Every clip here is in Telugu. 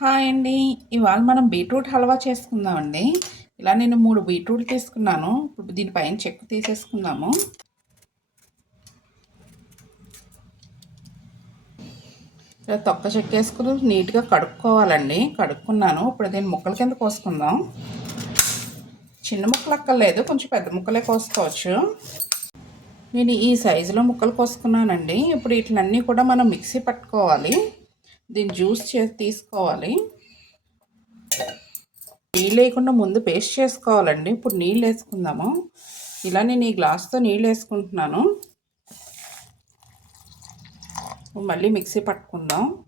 హాయ్ అండి. ఇవాళ మనం బీట్రూట్ హల్వా చేసుకుందామండి. ఇలా నేను మూడు బీట్రూట్ తీసుకున్నాను. ఇప్పుడు దీనిపైన చెక్కు తీసేసుకుందాము. ఇలా తొక్క చెక్కేసుకుని నీట్గా కడుక్కోవాలండి. కడుక్కున్నాను. ఇప్పుడు దీన్ని ముక్కల కింద కోసుకుందాం. చిన్న ముక్కలు అక్కర్లేదు. కొంచెం పెద్ద ముక్కలే కోసుకోవచ్చు. నేను ఈ సైజులో ముక్కలు కోసుకున్నానండి. ఇప్పుడు వీటినన్నీ కూడా మనం మిక్సీ పట్టుకోవాలి. దీన్ని జ్యూస్ చేసి తీసుకోవాలి. నీళ్ళు వేయకుండా ముందు పేస్ట్ చేసుకోవాలండి. ఇప్పుడు నీళ్ళు వేసుకుందాము. ఇలా నేను ఈ గ్లాస్తో నీళ్ళు వేసుకుంటున్నాను. మళ్ళీ మిక్సీ పట్టుకుందాం.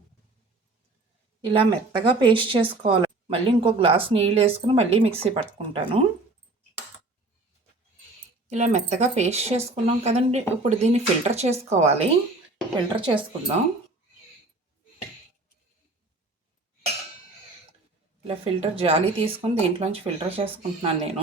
ఇలా మెత్తగా పేస్ట్ చేసుకోవాలి. మళ్ళీ ఇంకో గ్లాస్ నీళ్ళు వేసుకుని మళ్ళీ మిక్సీ పట్టుకుంటాను. ఇలా మెత్తగా పేస్ట్ చేసుకున్నాం కదండి. ఇప్పుడు దీన్ని ఫిల్టర్ చేసుకోవాలి. ఫిల్టర్ చేసుకుందాం. ఇలా ఫిల్టర్ జాలి తీసుకుని దీంట్లోంచి ఫిల్టర్ చేసుకుంటున్నాను నేను.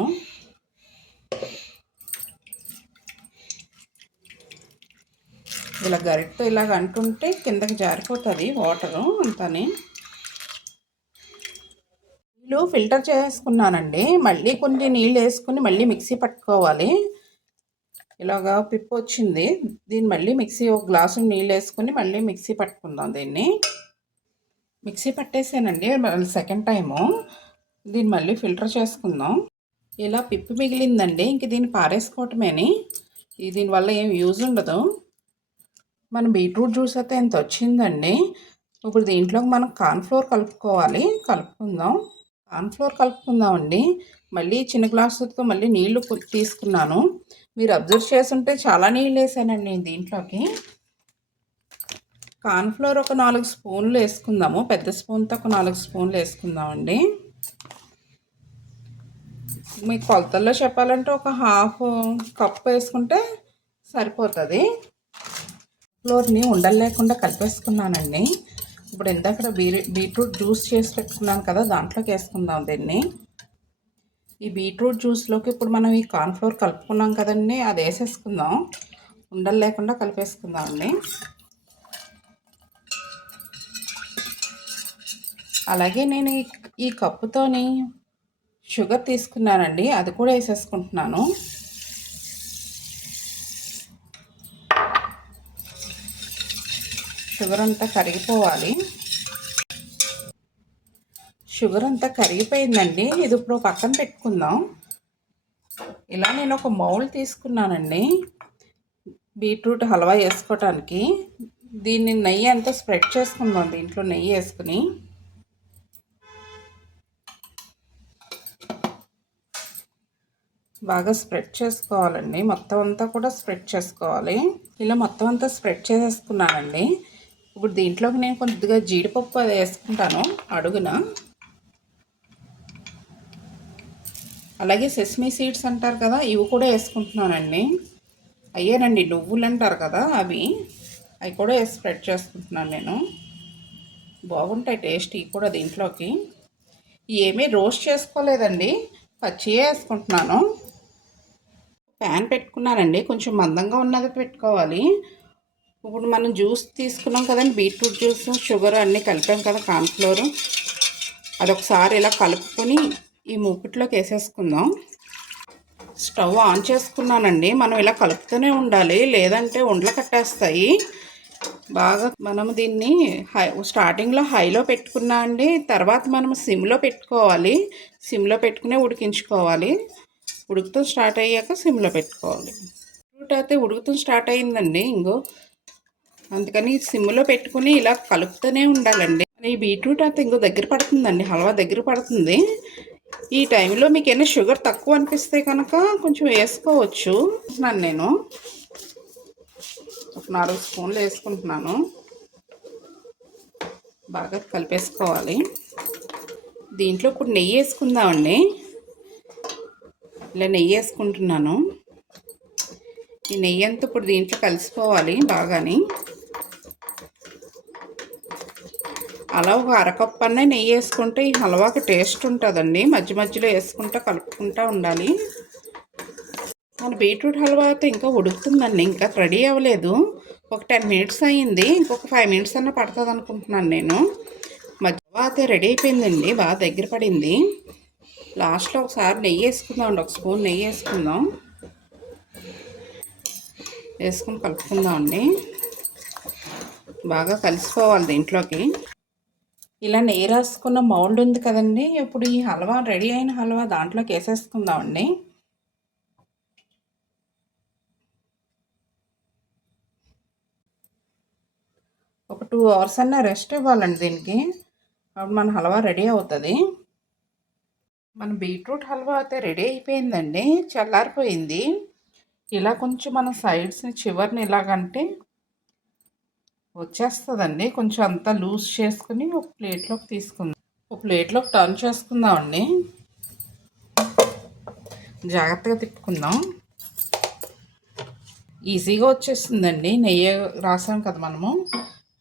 ఇలా గరిటతో ఇలాగ అంటుంటే కిందకి జారిపోతుంది వాటరు అంతని. నీళ్ళు ఫిల్టర్ చేసుకున్నానండి. మళ్ళీ కొన్ని నీళ్ళు వేసుకుని మళ్ళీ మిక్సీ పట్టుకోవాలి. ఇలాగా పిప్పు వచ్చింది దీన్ని మళ్ళీ మిక్సీ ఒక గ్లాసు నీళ్ళు వేసుకుని మళ్ళీ మిక్సీ పట్టుకుందాం దీన్ని. మిక్సీ పట్టేసానండి. మళ్ళీ సెకండ్ టైము దీన్ని మళ్ళీ ఫిల్టర్ చేసుకుందాం. ఇలా పిప్పి మిగిలిందండి. ఇంక దీన్ని పారేసుకోవటమేని. దీనివల్ల ఏం యూజ్ ఉండదు. మన బీట్రూట్ జ్యూస్ అయితే ఎంత వచ్చిందండి. ఇప్పుడు దీంట్లోకి మనం కార్న్ఫ్లోర్ కలుపుకోవాలి. కలుపుకుందాం. కార్న్ఫ్లోర్ కలుపుకుందామండి. మళ్ళీ చిన్న గ్లాసుతో మళ్ళీ నీళ్ళు తీసుకున్నాను. మీరు అబ్జర్వ్ చేసుంటే చాలా నీళ్ళు వేసానండి దీంట్లోకి. కార్న్ఫ్లోర్ ఒక నాలుగు స్పూన్లు వేసుకుందాము. పెద్ద స్పూన్తో ఒక నాలుగు స్పూన్లు వేసుకుందామండి. మీకు కొలతల్లో చెప్పాలంటే ఒక హాఫ్ కప్ వేసుకుంటే సరిపోతుంది. ఫ్లోర్ని ఉండలు లేకుండా కలిపేసుకున్నానండి. ఇప్పుడు ఇందాక బీ బీట్రూట్ జ్యూస్ చేసి పెట్టుకున్నాను కదా దాంట్లోకి వేసుకుందాం దీన్ని. ఈ బీట్రూట్ జ్యూస్లోకి ఇప్పుడు మనం ఈ కార్న్ఫ్లోర్ కలుపుకున్నాం కదండి అది వేసేసుకుందాం. ఉండలు లేకుండా కలిపేసుకుందాం అండి అలాగే నేను ఈ కప్పుతోని షుగర్ తీసుకున్నానండి అది కూడా వేసేసుకుంటున్నాను. షుగర్ అంతా కరిగిపోవాలి. షుగర్ అంతా కరిగిపోయిందండి ఇది ఇప్పుడు పక్కన పెట్టుకుందాం. ఇలా నేను ఒక మౌల్ తీసుకున్నానండి బీట్రూట్ హల్వా వేసుకోవటానికి దీన్ని నెయ్యి అంతా స్ప్రెడ్ చేసుకుందాం దీంట్లో నెయ్యి వేసుకుని. బాగా స్ప్రెడ్ చేసుకోవాలండి. మొత్తం అంతా కూడా స్ప్రెడ్ చేసుకోవాలి. ఇలా మొత్తం అంతా స్ప్రెడ్ చేసేసుకున్నానండి. ఇప్పుడు దీంట్లోకి నేను కొద్దిగా జీడిపప్పు అది వేసుకుంటాను అడుగున. అలాగే సెస్మీ సీడ్స్ అంటారు కదా ఇవి కూడా వేసుకుంటున్నానండి. అయ్యేనండి నువ్వులు అంటారు కదా అవి. అవి కూడా స్ప్రెడ్ చేసుకుంటున్నాను నేను. బాగుంటాయి టేస్ట్ ఇవి కూడా దీంట్లోకి. ఏమీ రోస్ట్ చేసుకోలేదండి. పచ్చి వేసుకుంటున్నాను. ప్యాన్ పెట్టుకున్నానండి. కొంచెం మందంగా ఉన్నది పెట్టుకోవాలి. ఇప్పుడు మనం జ్యూస్ తీసుకున్నాం కదండి బీట్రూట్ జ్యూస్ షుగర్ అన్నీ కలిపాం కదా కార్న్ఫ్లోర్. అదొకసారి ఇలా కలుపుకొని ఈ మూపిట్లోకి వేసేసుకుందాం. స్టవ్ ఆన్ చేసుకున్నానండి. మనం ఇలా కలుపుతూనే ఉండాలి. లేదంటే ఉండలు కట్టేస్తాయి. బాగా మనం దీన్ని హై స్టార్టింగ్లో హైలో పెట్టుకున్నా అండి. తర్వాత మనం సిమ్లో పెట్టుకోవాలి. సిమ్లో పెట్టుకునే ఉడికించుకోవాలి. ఉడుకుతం స్టార్ట్ అయ్యాక సిమ్లో పెట్టుకోవాలి. ఫ్రూట్ అయితే ఉడుకుతం స్టార్ట్ అయిందండి ఇంకో అందుకని సిమ్లో పెట్టుకుని ఇలా కలుపుతూనే ఉండాలండి. ఈ బీట్రూట్ అయితే ఇంకో దగ్గర పడుతుందండి హల్వా దగ్గర పడుతుంది. ఈ టైంలో మీకు ఏమైనా షుగర్ తక్కువ అనిపిస్తే కనుక కొంచెం వేసుకోవచ్చు. నన్ను నేను. ఒక నాలుగు స్పూన్లు వేసుకుంటున్నాను. బాగా కలిపేసుకోవాలి. దీంట్లో ఇప్పుడు నెయ్యి వేసుకుందామండి. ఇలా నెయ్యి వేసుకుంటున్నాను. ఈ నెయ్యి అంతా ఇప్పుడు దీంట్లో కలిసిపోవాలి బాగాని. అలా ఒక అరకప్పు అన్న నెయ్యి వేసుకుంటే ఈ హల్వాకి టేస్ట్ ఉంటుందండి. మధ్య మధ్యలో వేసుకుంటూ కలుపుకుంటూ ఉండాలి. మన బీట్రూట్ హల్వా అయితే ఇంకా ఉడుకుతుందండి. ఇంకా రెడీ అవ్వలేదు. ఒక టెన్ మినిట్స్ అయ్యింది. ఇంకొక ఫైవ్ మినిట్స్ అన్న పడుతుంది అనుకుంటున్నాను నేను. మధ్య అయితే రెడీ అయిపోయిందండి. బాగా దగ్గర పడింది. లాస్ట్లో ఒకసారి నెయ్యి వేసుకుందాం అండి. ఒక స్పూన్ నెయ్యి వేసుకుందాం. వేసుకుని కలుపుకుందాం అండి. బాగా కలిసిపోవాలి దీంట్లోకి. ఇలా నెయ్యి రాసుకున్న మౌల్డ్ ఉంది కదండి. ఇప్పుడు ఈ హల్వా రెడీ అయిన హల్వా దాంట్లోకి వేసేసుకుందామండి ఒక టూ అవర్స్ అన్న రెస్ట్ ఇవ్వాలండి దీనికి. అప్పుడు మన హల్వా రెడీ అవుతుంది. మన బీట్రూట్ హల్వా అయితే రెడీ అయిపోయిందండి చల్లారిపోయింది. ఇలా కొంచెం మన సైడ్స్ని చివరిని ఇలాగంటే వచ్చేస్తుందండి. కొంచెం అంతా లూజ్ చేసుకుని ఒక ప్లేట్లోకి తీసుకుందాం. ఒక ప్లేట్లోకి టర్న్ చేసుకుందామండి. జాగ్రత్తగా తిప్పుకుందాం. ఈజీగా వచ్చేసిందండి నెయ్యి రాసాం కదా మనము.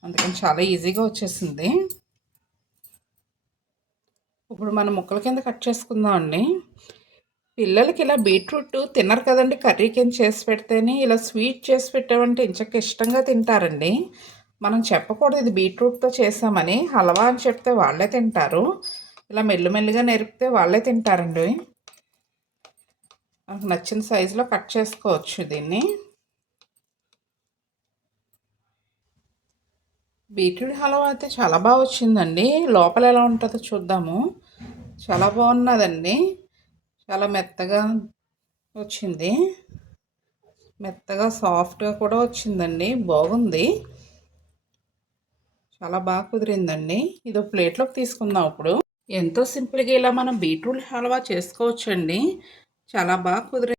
అందుకని చాలా ఈజీగా వచ్చేసింది. ఇప్పుడు మనం ముక్కల కింద కట్ చేసుకుందాం అండి. పిల్లలకి ఇలా బీట్రూట్ తినరు కదండి కర్రీ కింద చేసి పెడితేనే ఇలా స్వీట్ చేసి పెట్టామంటే ఇంచక్క ఇష్టంగా తింటారండి. మనం చెప్పకూడదు ఇది బీట్రూట్తో చేసామని హల్వా అని చెప్తే వాళ్ళే తింటారు. ఇలా మెల్లిమెల్లిగా నెరిపితే వాళ్ళే తింటారండి. నాకు నచ్చిన సైజులో కట్ చేసుకోవచ్చు దీన్ని. బీట్రూట్ హల్వా అయితే చాలా బాగా వచ్చిందండి. లోపల ఎలా ఉంటుందో చూద్దాము. చాలా బాగున్నదండి. చాలా మెత్తగా వచ్చింది. మెత్తగా సాఫ్ట్గా కూడా వచ్చిందండి. బాగుంది. చాలా బాగా కుదిరిందండి. ఇది ఒక ప్లేట్లోకి తీసుకుందాం ఇప్పుడు. ఎంతో సింపుల్గా ఇలా మనం బీట్రూట్ హల్వా చేసుకోవచ్చండి. చాలా బాగా కుదిరి